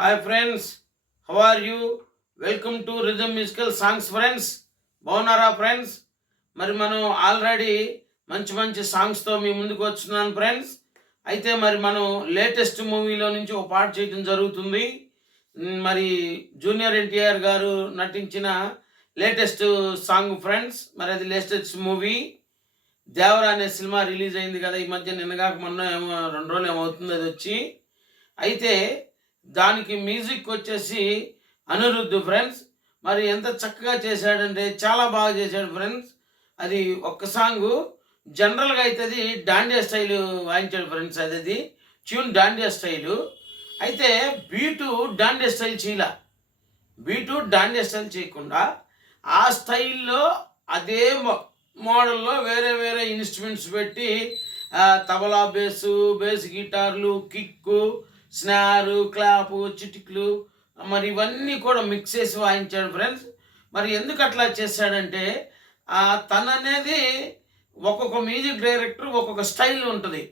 Hi friends, how are you? Welcome to rhythm musical songs friends. బాగున్నారా friends? మరి మనం already మంచి మంచి సాంగ్స్తో మీ ముందుకు వస్తున్నాను ఫ్రెండ్స్. అయితే మరి మనం లేటెస్ట్ మూవీలో నుంచి ఒక పాట చేయడం జరుగుతుంది. మరి జూనియర్ ఎన్టీఆర్ గారు నటించిన లేటెస్ట్ సాంగ్ ఫ్రెండ్స్. మరి అది లేటెస్ట్ మూవీ దేవరా అనే సినిమా రిలీజ్ అయింది కదా, ఈ మధ్య నిన్నగాక మొన్న ఏమో 2 రోజులు ఏమవుతుంది అది వచ్చి. అయితే దానికి మ్యూజిక్ వచ్చేసి అనిరుద్ధ్ ఫ్రెండ్స్. మరి ఎంత చక్కగా చేశాడంటే చాలా బాగా చేశాడు ఫ్రెండ్స్. అది ఒక్క సాంగు జనరల్గా అయితే అది డాండియా స్టైల్ వాయించాడు ఫ్రెండ్స్. అది ట్యూన్ డాండియా స్టైలు. అయితే బీటు డాండియా స్టైల్ చేయలా. బీటు డాండియా స్టైల్ చేయకుండా ఆ స్టైల్లో అదే మోడల్లో వేరే వేరే ఇన్స్ట్రుమెంట్స్ పెట్టి తబలా బేస్ గిటార్లు, కిక్కు, స్నారు, క్లాపు, చిటిక్లు, మరి ఇవన్నీ కూడా మిక్స్ చేసి వాయించాడు ఫ్రెండ్స్. మరి ఎందుకు అట్లా చేశాడంటే తననేది ఒక్కొక్క మ్యూజిక్ డైరెక్టర్ ఒక్కొక్క స్టైల్ ఉంటుంది.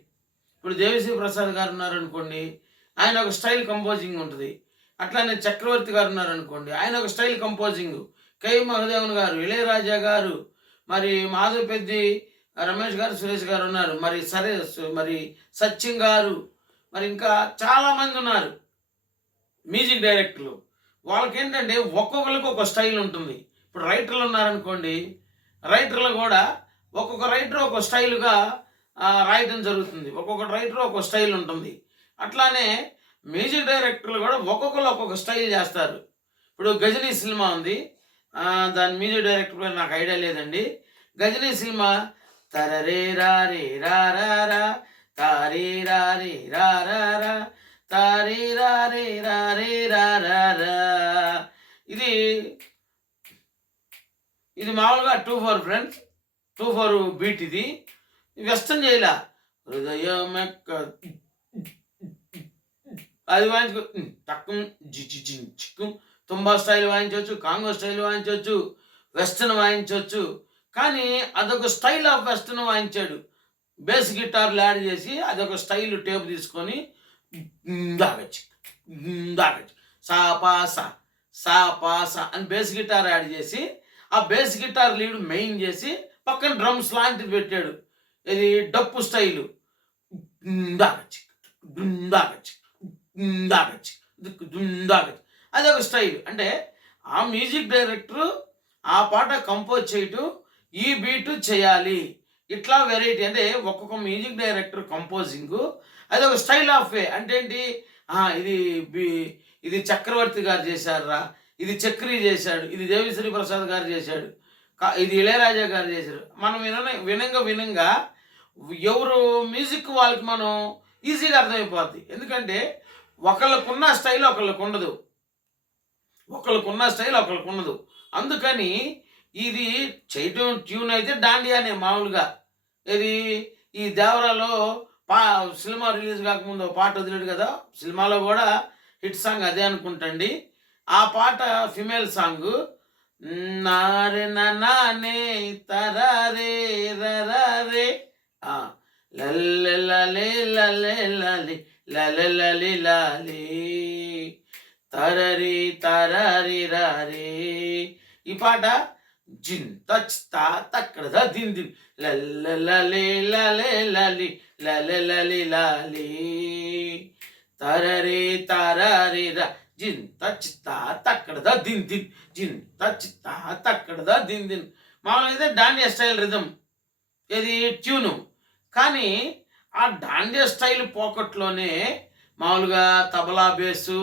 ఇప్పుడు దేవిశ్రీ ప్రసాద్ గారు ఉన్నారనుకోండి, ఆయన ఒక స్టైల్ కంపోజింగ్ ఉంటుంది. అట్లానే చక్రవర్తి గారు ఉన్నారనుకోండి, ఆయన ఒక స్టైల్ కంపోజింగ్. కె మహదేవన్ గారు, ఇళయరాజా గారు, మరి మాధవపెద్ది రమేష్ గారు, సురేష్ గారు ఉన్నారు. మరి సత్యం గారు, మరి ఇంకా చాలామంది ఉన్నారు మ్యూజిక్ డైరెక్టర్లు. వాళ్ళకేంటంటే ఒక్కొక్కరికి ఒక స్టైల్ ఉంటుంది. ఇప్పుడు రైటర్లు ఉన్నారనుకోండి, రైటర్లు కూడా ఒక్కొక్క రైటర్ ఒక స్టైలుగా రాయటం జరుగుతుంది. ఒక్కొక్క రైటర్ ఒక స్టైల్ ఉంటుంది. అట్లానే మ్యూజిక్ డైరెక్టర్లు కూడా ఒక్కొక్కరు ఒక్కొక్క స్టైల్ చేస్తారు. ఇప్పుడు గజనీ సినిమా ఉంది, దాని మ్యూజిక్ డైరెక్టర్ పేరు నాకు ఐడియా లేదండి. గజనీ సినిమా తరరే రారే రారా తారీ రారే రారా తారీ రారే రారే రారా. ఇది మామూలుగా 2/4 ఫ్రెండ్స్, 2/4 బీట్. ఇది వెస్టర్న్ చేయలా. హృదయం అది వాయించుకో, తక్కువ చిక్కు తుంబా స్టైల్ వాయించవచ్చు, కాంగో స్టైల్ వాయించవచ్చు, వెస్టర్న్ వాయించవచ్చు. కానీ అదొక స్టైల్ ఆఫ్ వెస్టర్న్ వాయించాడు. బేస్ గిటార్లు యాడ్ చేసి అదొక స్టైల్ టేప్ తీసుకొని దాగచ్చు సా పాస అని బేస్ గిటార్ యాడ్ చేసి ఆ బేస్ గిటార్ లీడ్ మెయిన్ చేసి పక్కన డ్రమ్స్ లాంటిది పెట్టాడు. ఇది డప్పు స్టైలు. దాగచ్చు అది ఒక స్టైల్. అంటే ఆ మ్యూజిక్ డైరెక్టరు ఆ పాట కంపోజ్ చేయటం, ఈ బీటు చేయాలి, ఇట్లా వెరైటీ. అంటే ఒక్కొక్క మ్యూజిక్ డైరెక్టర్ కంపోజింగ్ అది ఒక స్టైల్ ఆఫ్ వే. అంటే ఏంటి, ఇది చక్రవర్తి గారు చేశారా, ఇది చక్రి చేశాడు, ఇది దేవిశ్రీ ప్రసాద్ గారు చేశాడు, ఇది ఇళయరాజా గారు చేశారు. మనం వినంగా ఎవరు మ్యూజిక్ వాళ్ళకి మనం ఈజీగా అర్థమైపోద్ది. ఎందుకంటే ఒకళ్ళకున్న స్టైల్ ఒకళ్ళకు ఉండదు, ఒకళ్ళకు ఉండదు. అందుకని ఇది చేయటం ట్యూన్ అయితే డాండియానే మామూలుగా. ఇది ఈ దేవరాలో సినిమా రిలీజ్ కాకముందు పాట వదిలేడు కదా, సినిమాలో కూడా హిట్ సాంగ్ అదే అనుకుంటండి. ఆ పాట ఫిమేల్ సాంగ్. నారే నానే తరారే రరే లల్లే లలే లాలి తరరి తరరి రారే. ఈ పాట జిన్ తచ్ తా తక్కడ దిన్ దిన్ లల్లే లలే లాలి లలే లాలి తరరే తరరి రా జిన్ తచ్ తా తక్కడ దిన్ దిన్ జిన్ తచ్ తా తక్కడ దిన్ దిన్. మామూలుగా అయితే డాండియా స్టైల్ రిథం, ఇది ట్యూను. కానీ ఆ డాండియా స్టైల్ పోకట్లోనే మామూలుగా తబలా బేసు,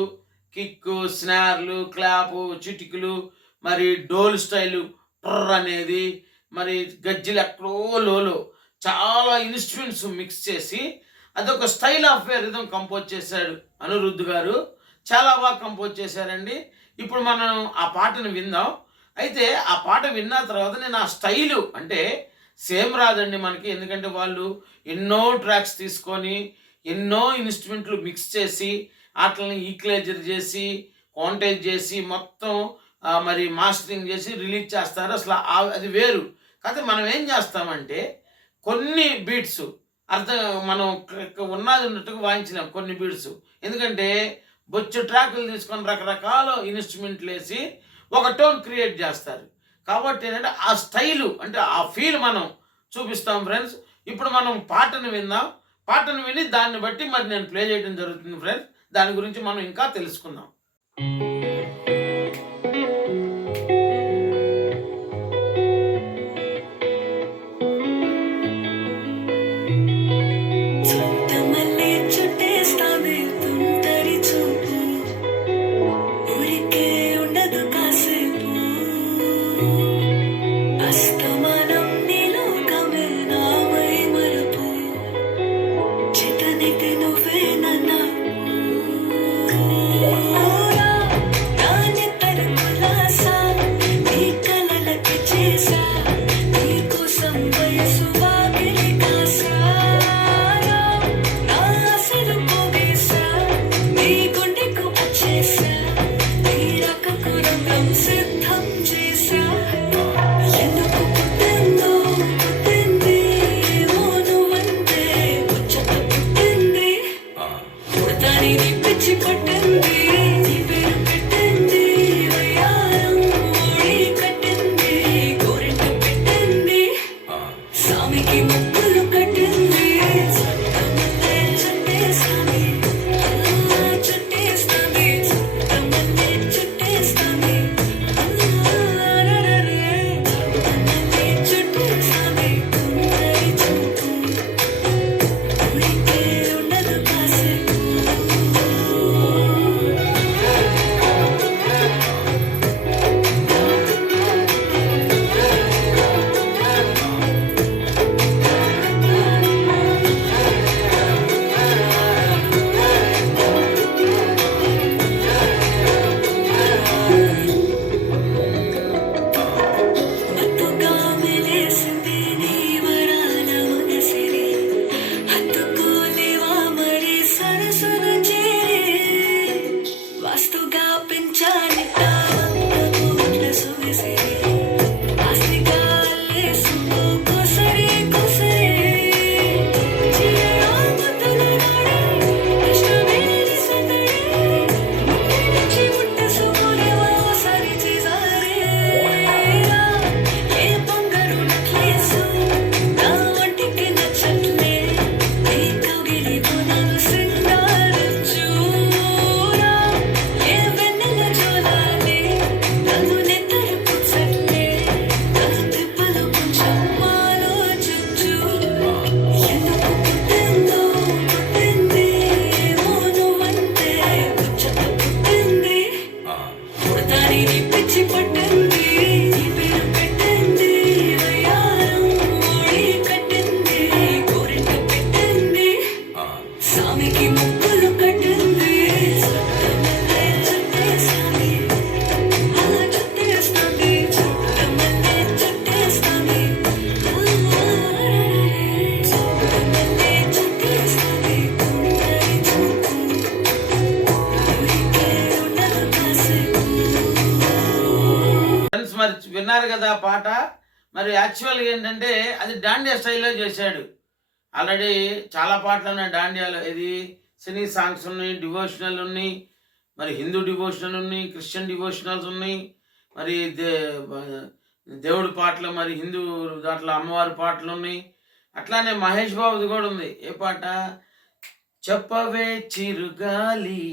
కిక్కు, స్నార్లు, క్లాపు, చిటికులు, మరి డోల్ స్టైలు ట్రర్ అనేది, మరి గజ్జలు ఎక్కడో లోలో చాలా ఇన్స్ట్రుమెంట్స్ మిక్స్ చేసి అదొక style of way rhythm compose చేశాడు అనిరుద్ధ్ గారు. చాలా బాగా కంపోజ్ చేశారండి. ఇప్పుడు మనం ఆ పాటను విందాం. అయితే ఆ పాట విన్న తర్వాత నేను ఆ స్టైలు అంటే సేమ్ రాదండి మనకి. ఎందుకంటే వాళ్ళు ఎన్నో ట్రాక్స్ తీసుకొని ఎన్నో ఇన్స్ట్రుమెంట్లు మిక్స్ చేసి వాటిని ఈక్వలైజర్ చేసి క్వాంటైజ్ చేసి మొత్తం మరి మాస్టరింగ్ చేసి రిలీజ్ చేస్తారు. అసలు అది వేరు. కాకపోతే మనం ఏం చేస్తామంటే కొన్ని బీట్స్ మనం ఉన్నది ఉన్నట్టుగా వాయించలేం కొన్ని బీట్స్. ఎందుకంటే బొచ్చు ట్రాకులు తీసుకొని రకరకాల ఇన్స్ట్రుమెంట్లు వేసి ఒక టోన్ క్రియేట్ చేస్తారు. కాబట్టి ఏంటంటే ఆ స్టైలు అంటే ఆ ఫీల్ మనం చూపిస్తాం ఫ్రెండ్స్. ఇప్పుడు మనం పాటను విందాం. పాటను విని దాన్ని బట్టి మరి నేను ప్లే చేయడం జరుగుతుంది ఫ్రెండ్స్. దాని గురించి మనం ఇంకా తెలుసుకుందాం. మరి విన్నారు కదా పాట. మరి యాక్చువల్గా ఏంటంటే అది డాండియా స్టైల్లో చేశాడు. ఆల్రెడీ చాలా పాటలు ఉన్నాయి డాండియాలో. ఇది సినీ సాంగ్స్ ఉన్నాయి, డివోషనల్ ఉన్నాయి, మరి హిందూ డివోషనల్ ఉన్నాయి, క్రిస్టియన్ డివోషనల్స్ ఉన్నాయి, మరి దేవుడి పాటలు, మరి హిందూ దాంట్లో అమ్మవారి పాటలు ఉన్నాయి. అట్లానే మహేష్ బాబుది కూడా ఉంది. ఏ పాట? చెప్పవే చిరుగాలి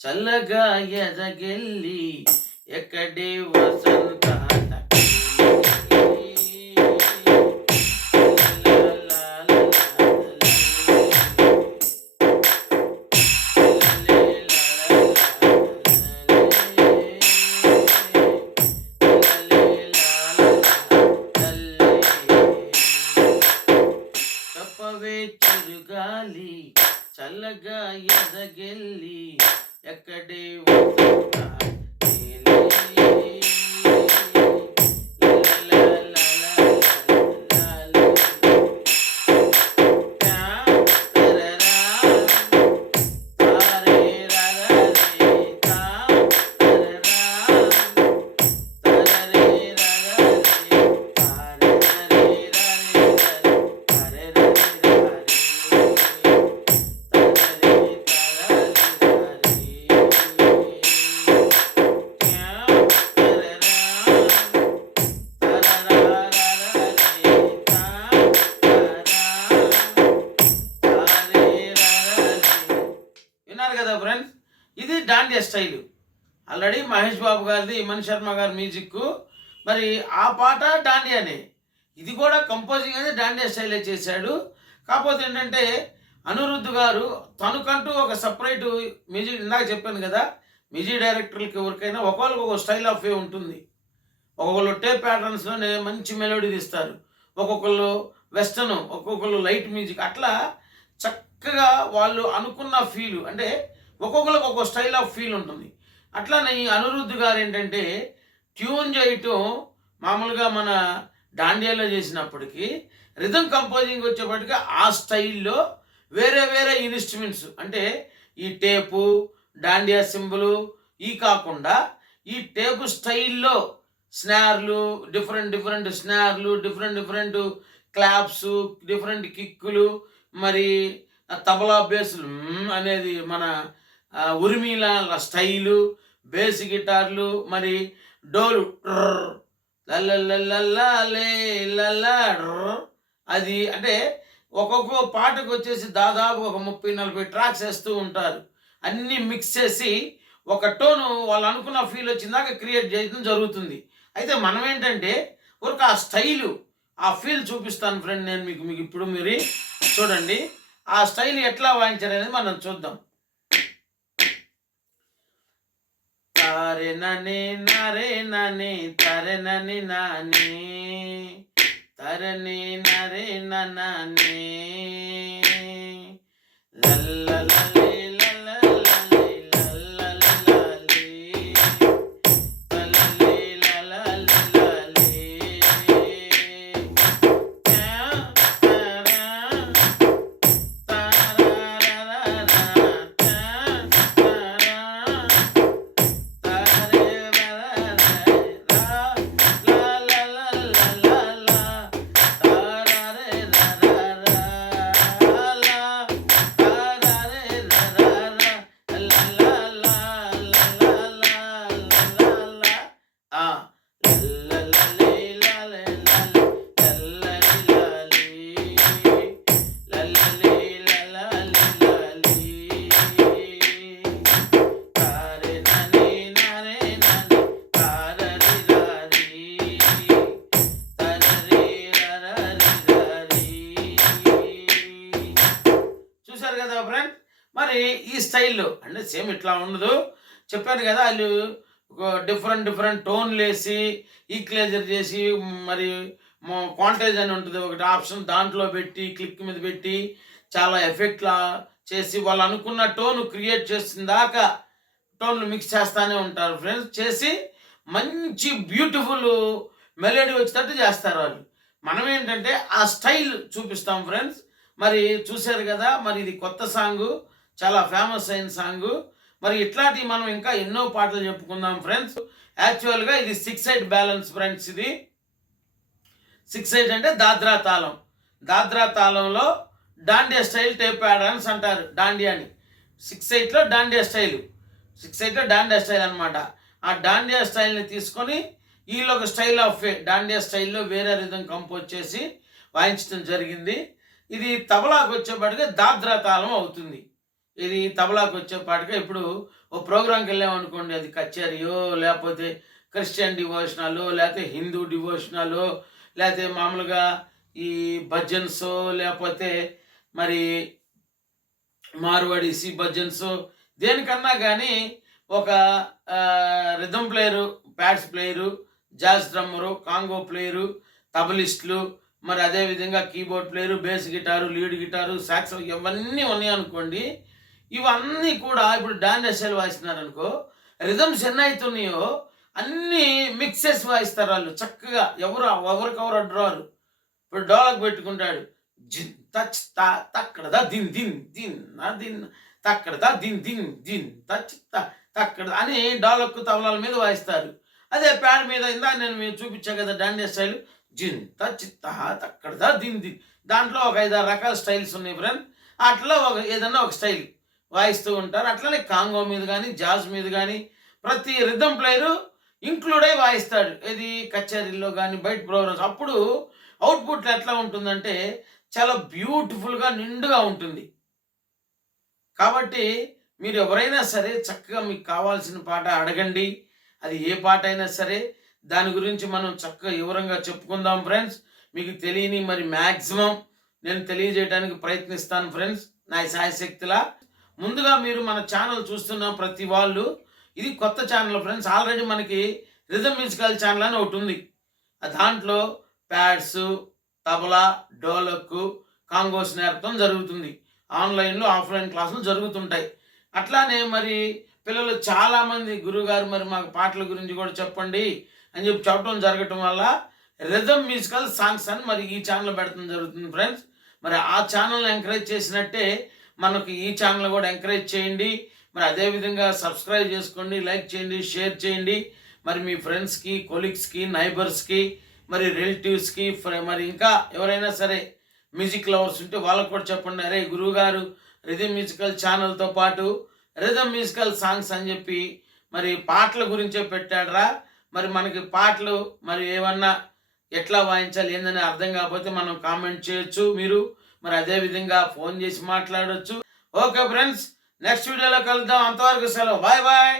చల్లగా ఎదగెల్లి ఎక్కడే వసంత చిరుగాలి చల్లగా ఎదగెల్లి ఎక్కడే డాండియా స్టైలు. ఆల్రెడీ మహేష్ బాబు గారిది, మణి శర్మ గారి మ్యూజిక్. మరి ఆ పాట డాండియానే. ఇది కూడా కంపోజింగ్ అనేది డాండియా స్టైలే చేశాడు. కాకపోతే ఏంటంటే అనిరుద్ధ్ గారు తనకంటూ ఒక సపరేటు మ్యూజిక్, ఇందాక చెప్పాను కదా, మ్యూజిక్ డైరెక్టర్లకి ఎవరికైనా ఒకళ్ళకి ఒక స్టైల్ ఆఫ్ వే ఉంటుంది. ఒక్కొక్కళ్ళు టేప్ ప్యాటర్న్స్లోనే మంచి మెలోడీ తీస్తారు, ఒక్కొక్కళ్ళు వెస్టర్న్, ఒక్కొక్కళ్ళు లైట్ మ్యూజిక్. అట్లా చక్కగా వాళ్ళు అనుకున్న ఫీలు, అంటే ఒక్కొక్కరికి ఒక్కొక్క స్టైల్ ఆఫ్ ఫీల్ ఉంటుంది. అట్లానే ఈ అనిరుద్ధ్ గారు ఏంటంటే ట్యూన్ చేయటం మామూలుగా మన డాండియాలో చేసినప్పటికీ రిథమ్ కంపోజింగ్ వచ్చేప్పటికీ ఆ స్టైల్లో వేరే వేరే ఇన్స్ట్రుమెంట్స్, అంటే ఈ టేపు, డాండియా సింబలు ఈ కాకుండా ఈ టేపు స్టైల్లో స్నార్లు, డిఫరెంట్ స్నార్లు, డిఫరెంట్ క్లాప్స్, డిఫరెంట్ కిక్కులు, మరి తబలా బేసులు అనేది మన ఉరిమిల స్టైలు, బేస్ గిటార్లు, మరి డోలు లల్లే అది. అంటే ఒక్కొక్క పాటకు వచ్చేసి దాదాపు ఒక 30-40 ట్రాక్స్ వేస్తూ ఉంటారు. అన్నీ మిక్స్ చేసి ఒక టోను వాళ్ళు అనుకున్న ఫీల్ వచ్చిందాక క్రియేట్ చేయడం జరుగుతుంది. అయితే మనం ఏంటంటే ఒక ఆ స్టైలు, ఆ ఫీల్ చూపిస్తాను ఫ్రెండ్ నేను మీకు ఇప్పుడు మీరు చూడండి ఆ స్టైల్ ఎట్లా వాయించారనేది మనం చూద్దాం. తారే నని నరే నని తరే నని నాని తరణి నరే నని లల్లలలే లల్లలలే లల్లలలే లల్లలే లల్లలలే చూశారు కదా ఫ్రెండ్. మరి ఈ స్టైల్లో అంటే సేమ్ ఇట్లా ఉండదు, చెప్పాను కదా, వాళ్ళు ఒక డిఫరెంట్ టోన్లు వేసి ఈక్వలైజర్ చేసి, మరి క్వాంటైజ్ అని ఉంటుంది ఒకటి ఆప్షన్, దాంట్లో పెట్టి క్లిక్ మీద పెట్టి చాలా ఎఫెక్ట్లా చేసి వాళ్ళు అనుకున్న టోన్ క్రియేట్ చేసిన దాకా టోన్లు మిక్స్ చేస్తూనే ఉంటారు ఫ్రెండ్స్. చేసి మంచి బ్యూటిఫుల్ మెలోడీ వచ్చేటట్టు చేస్తారు వాళ్ళు. మనం ఏంటంటే ఆ స్టైల్ చూపిస్తాం ఫ్రెండ్స్. మరి చూశారు కదా, మరి ఇది కొత్త సాంగు, చాలా ఫేమస్ అయిన సాంగు. మరి ఇట్లాంటివి మనం ఇంకా ఎన్నో పాటలు చెప్పుకుందాం ఫ్రెండ్స్. యాక్చువల్గా ఇది 6/8 బ్యాలెన్స్ ఫ్రెండ్స్. ఇది 6/8 అంటే దాద్రా తాళం. దాద్రా తాళంలో డాండియా స్టైల్ టేప్ ప్యాటర్న్స్ అంటారు డాండియాని. 6/8లో డాండియా స్టైల్, 6/8లో డాండియా స్టైల్ అనమాట. ఆ డాండియా స్టైల్ని తీసుకొని వీళ్ళు ఒక స్టైల్ ఆఫ్ డాండియా స్టైల్లో వేరే రిథం కంపోజ్ చేసి వాయించడం జరిగింది. ఇది తబలాకు వచ్చేపాటిగా దాద్రా తాళం అవుతుంది. ఇది తబలాకు వచ్చేపాటిగా ఇప్పుడు ఓ ప్రోగ్రాంకి వెళ్ళామనుకోండి, అది కచేరియో లేకపోతే క్రిస్టియన్ డివోషనలో లేకపోతే హిందూ డివోషనలో లేకపోతే మామూలుగా ఈ భజన్సో లేకపోతే మరి మార్వాడీసి భజన్సో దేనికన్నా కానీ ఒక rhythm player, pads player, jazz drummer, conga player, తబలిస్టులు, మరి అదేవిధంగా keyboard player, bass guitar, lead guitar, sax ఇవన్నీ ఉన్నాయనుకోండి. ఇవన్నీ కూడా ఇప్పుడు డాండియా స్టైల్ వాయిస్తున్నారనుకో, రిథమ్స్ ఎన్ని అవుతున్నాయో అన్నీ మిక్సెస్ వాయిస్తారు వాళ్ళు చక్కగా. ఎవరికెవరు అడ్రారు. ఇప్పుడు డోలక్ పెట్టుకుంటాడు, జిన్ టచ్ తా తక్కడ దిన్ దిన్ దిన్ నా దిన్ తక్కడ దిన్ దిన్ దిన్ టచ్ తక్కడ అని డోలక్ తబలాల మీద వాయిస్తారు. అదే ప్యాడ్ మీద ఇందాక నేను మీరు చూపించాను కదా డాండియా స్టైల్, జిన్ టచ్ తక్కడ దిన్ దిన్, దాంట్లో ఒక 5-6 రకాల స్టైల్స్ ఉన్నాయి ఫ్రెండ్. అట్లా ఏదన్నా ఒక స్టైల్ వాయిస్తూ ఉంటారు. అట్లనే కాంగో మీద కానీ జాజ్ మీద కానీ ప్రతి రిథమ్ ప్లేయరు ఇంక్లూడ్ అయి వాయిస్తాడు. ఇది కచేరీల్లో కానీ బయట ప్రోగ్రామ్స్. అప్పుడు అవుట్పుట్ ఎట్లా ఉంటుందంటే చాలా బ్యూటిఫుల్గా నిండుగా ఉంటుంది. కాబట్టి మీరు ఎవరైనా సరే చక్కగా మీకు కావాల్సిన పాట అడగండి. అది ఏ పాట అయినా సరే దాని గురించి మనం చక్కగా వివరంగా చెప్పుకుందాం ఫ్రెండ్స్. మీకు తెలియని మరి మ్యాక్సిమం నేను తెలియజేయడానికి ప్రయత్నిస్తాను ఫ్రెండ్స్, నా శాయశక్తిలా. ముందుగా మీరు మన ఛానల్ చూస్తున్న ప్రతి వాళ్ళు, ఇది కొత్త ఛానల్ ఫ్రెండ్స్. ఆల్రెడీ మనకి రిథమ్ మ్యూజికల్ ఛానల్ అని ఒకటి ఉంది. దాంట్లో ప్యాడ్స్, తబలా, డోలక్, కాంగోస్ నేర్పడం జరుగుతుంది. ఆన్లైన్లో ఆఫ్లైన్ క్లాసులు జరుగుతుంటాయి. అట్లానే మరి పిల్లలు చాలామంది గురువుగారు మరి మాకు పాటల గురించి కూడా చెప్పండి అని చెప్పి చెప్పడం జరగటం వల్ల రిథమ్ మ్యూజికల్ సాంగ్స్ అని మరి ఈ ఛానల్ పెడతాం జరుగుతుంది ఫ్రెండ్స్. మరి ఆ ఛానల్ని ఎంకరేజ్ చేసినట్టే మనకు ఈ ఛానల్ కూడా ఎంకరేజ్ చేయండి. మరి అదేవిధంగా సబ్స్క్రైబ్ చేసుకోండి, లైక్ చేయండి, షేర్ చేయండి. మరి మీ ఫ్రెండ్స్కి, కొలీగ్స్కి, నైబర్స్కి, మరి రిలేటివ్స్కి, మరి ఇంకా ఎవరైనా సరే మ్యూజిక్ లవర్స్ ఉంటే వాళ్ళకు కూడా చెప్పండి, అరే గురువుగారు రిథమ్ మ్యూజికల్ ఛానల్తో పాటు రిథమ్ మ్యూజికల్ సాంగ్స్ అని చెప్పి మరి పాటల గురించే పెట్టాడరా. మరి మనకి పాటలు మరి ఏమన్నా ఎట్లా వాయించాలి ఏందని అర్థం కాకపోతే మనం కామెంట్ చేయొచ్చు మీరు. మరి అదేవిధంగా ఫోన్ చేసి మాట్లాడవచ్చు. ఓకే ఫ్రెండ్స్, నెక్స్ట్ వీడియోలో కలుద్దాం. అంతవరకు సెలవు. Bye bye.